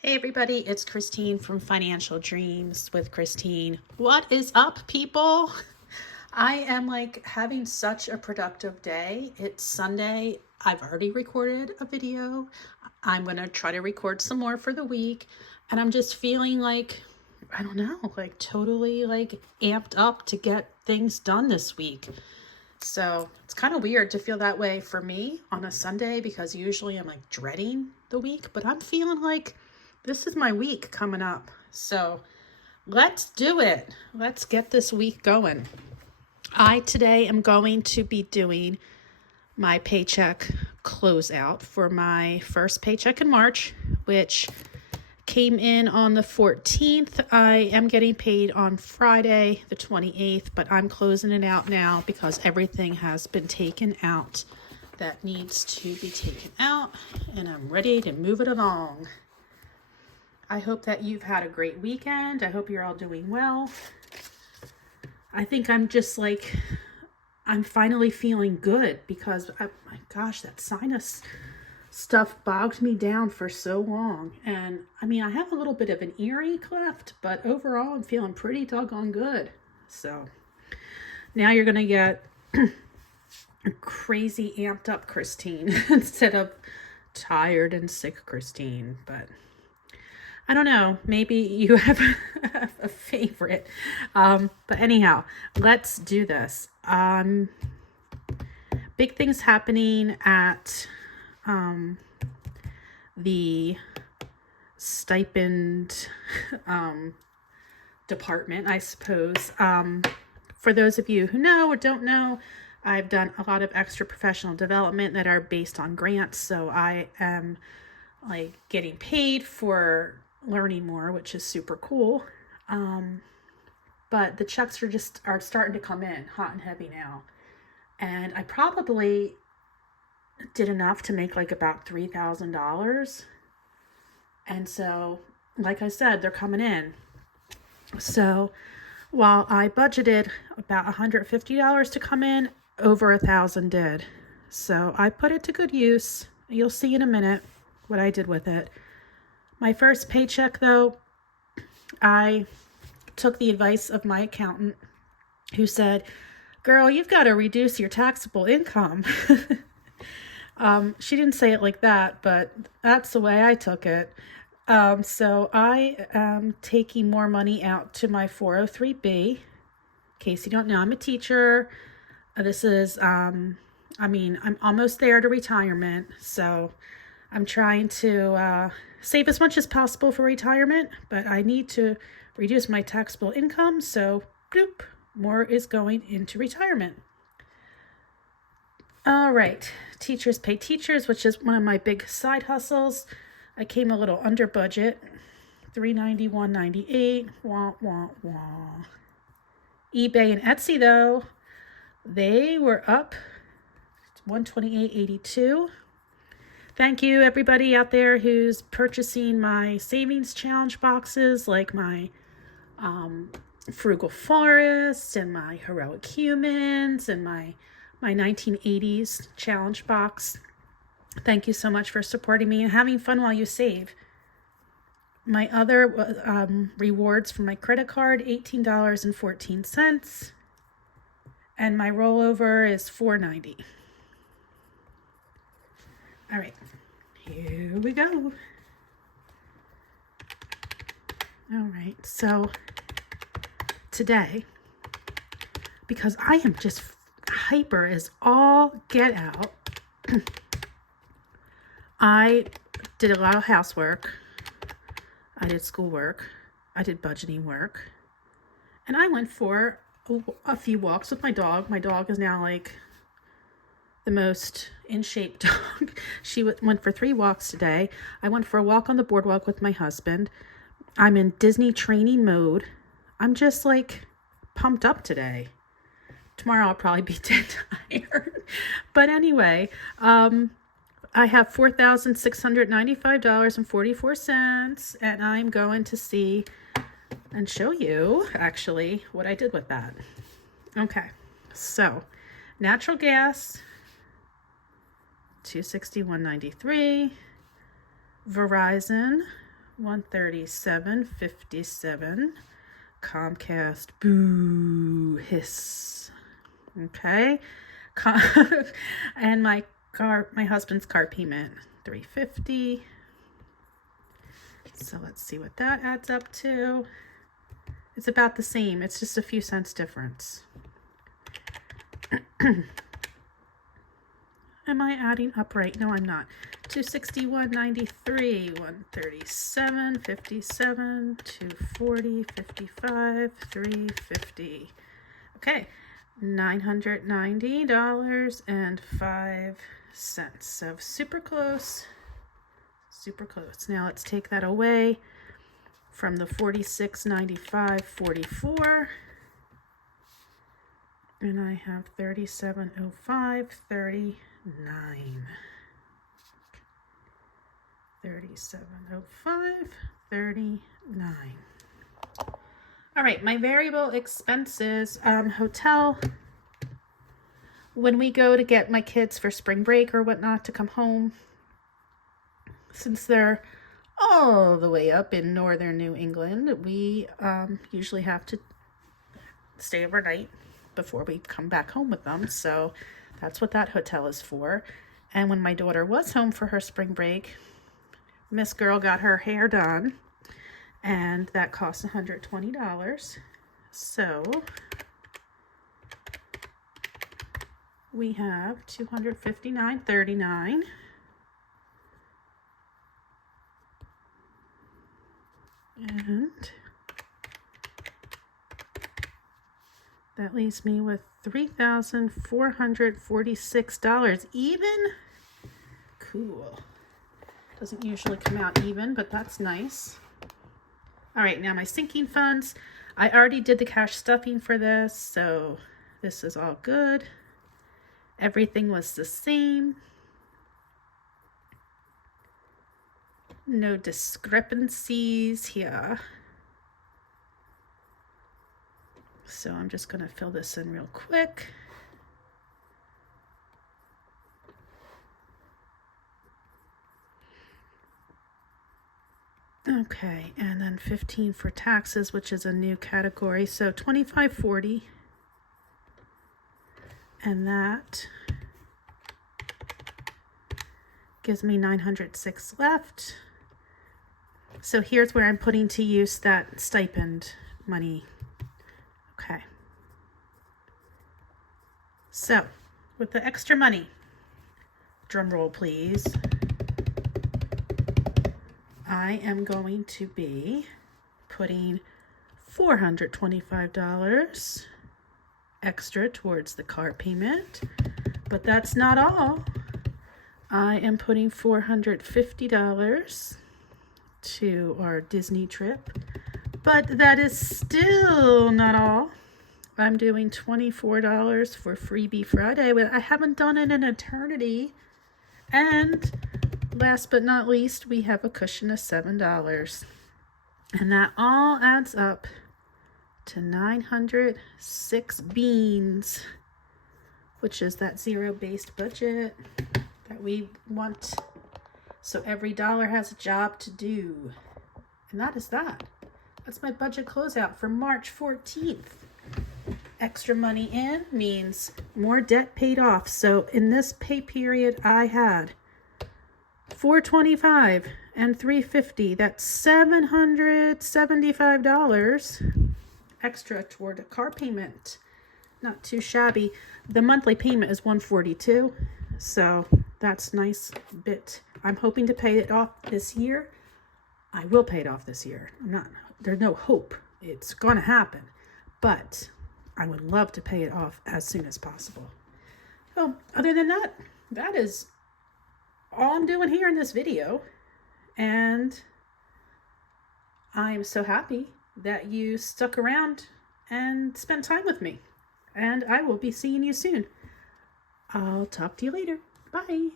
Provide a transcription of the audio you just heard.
Hey everybody, it's Christine from Financial Dreams with Christine. What is up, people? I am having such a productive day. It's Sunday. I've already recorded a video. I'm going to try to record some more for the week. And I'm just feeling I don't know, totally amped up to get things done this week. So it's kind of weird to feel that way for me on a Sunday because usually I'm dreading the week, but I'm feeling like this is my week coming up. So let's do it. Let's get this week going. I today am going to be doing my paycheck closeout for my first paycheck in March, which came in on the 14th. I am getting paid on Friday, the 28th, but I'm closing it out now because everything has been taken out that needs to be taken out, and I'm ready to move it along. I hope that you've had a great weekend. I hope you're all doing well. I think I'm just I'm finally feeling good because, my gosh, that sinus stuff bogged me down for so long. And I have a little bit of an earring cleft, but overall I'm feeling pretty doggone good. So now you're going to get a crazy amped up Christine instead of tired and sick Christine. But I don't know, maybe you have a favorite. But anyhow, let's do this. Big things happening at the stipend department, I suppose. For those of you who know or don't know, I've done a lot of extra professional development that are based on grants. So I am getting paid for learning more, which is super cool. But the checks are starting to come in hot and heavy now. And I probably did enough to make about $3,000. And so, like I said, they're coming in. So while I budgeted about $150 to come in, over $1,000 did. So I put it to good use. You'll see in a minute what I did with it. My first paycheck, though, I took the advice of my accountant who said, girl, you've got to reduce your taxable income. She didn't say it like that, but that's the way I took it. So I am taking more money out to my 403B. In case you don't know, I'm a teacher. This is, I'm almost there to retirement. So I'm trying to save as much as possible for retirement, but I need to reduce my taxable income. So bloop, more is going into retirement. All right, teachers pay teachers, which is one of my big side hustles. I came a little under budget, $391.98. Wah wah wah. eBay and Etsy, though, they were up $128.82. Thank you, everybody out there who's purchasing my savings challenge boxes, like my Frugal Forest and my Heroic Humans and my 1980s challenge box. Thank you so much for supporting me and having fun while you save. My other rewards from my credit card, $18.14. And my rollover is $4.90. All right, here we go. All right, so today, because I am just hyper as all get out, I did a lot of housework. I did schoolwork. I did budgeting work. And I went for a few walks with my dog. My dog is now the most in shape dog. She went for 3 walks today. I went for a walk on the boardwalk with my husband. I'm in Disney training mode. I'm just pumped up today. Tomorrow I'll probably be dead tired. But anyway, I have $4,695.44, and I'm going to see and show you actually what I did with that. Okay, so natural gas, $261.93. Verizon, 137.57. Comcast, boo, hiss. Okay. And my husband's car payment, $350. So let's see what that adds up to. It's about the same. It's just a few cents difference. Am I adding up right? No, I'm not. 261.93, 137.57, 240.55, 350. Okay, $990.05. So super close. Super close. Now let's take that away from the 46.95.44. And I have 37.05.39. 37.05.39. All right, my variable expenses, hotel. When we go to get my kids for spring break or whatnot to come home, since they're all the way up in northern New England, we usually have to stay overnight before we come back home with them. So that's what that hotel is for. And when my daughter was home for her spring break, Miss Girl got her hair done, and that cost $120. So we have $259.39. And that leaves me with $3,446 even. Cool. Doesn't usually come out even, but that's nice. All right, now my sinking funds. I already did the cash stuffing for this, so this is all good. Everything was the same. No discrepancies here. So I'm just going to fill this in real quick. Okay, and then 15 for taxes, which is a new category. So $25.40. And that gives me $906 left. So here's where I'm putting to use that stipend money. Okay. So with the extra money, drum roll please, I am going to be putting $425 extra towards the car payment, but that's not all. I am putting $450 to our Disney trip, but that is still not all. I'm doing $24 for Freebie Friday. I haven't done it in eternity. And last but not least, we have a cushion of $7. And that all adds up to 906 beans, which is that zero-based budget that we want. So every dollar has a job to do. And that is that. That's my budget closeout for March 14th. Extra money in means more debt paid off. So in this pay period, I had $425 and $350. That's $775 extra toward a car payment. Not too shabby. The monthly payment is $142, so that's a nice bit. I'm hoping to pay it off this year. I will pay it off this year. There's no hope it's gonna happen, but I would love to pay it off as soon as possible. So other than that, that is all I'm doing here in this video. And I'm so happy that you stuck around and spent time with me. And I will be seeing you soon. I'll talk to you later. Bye.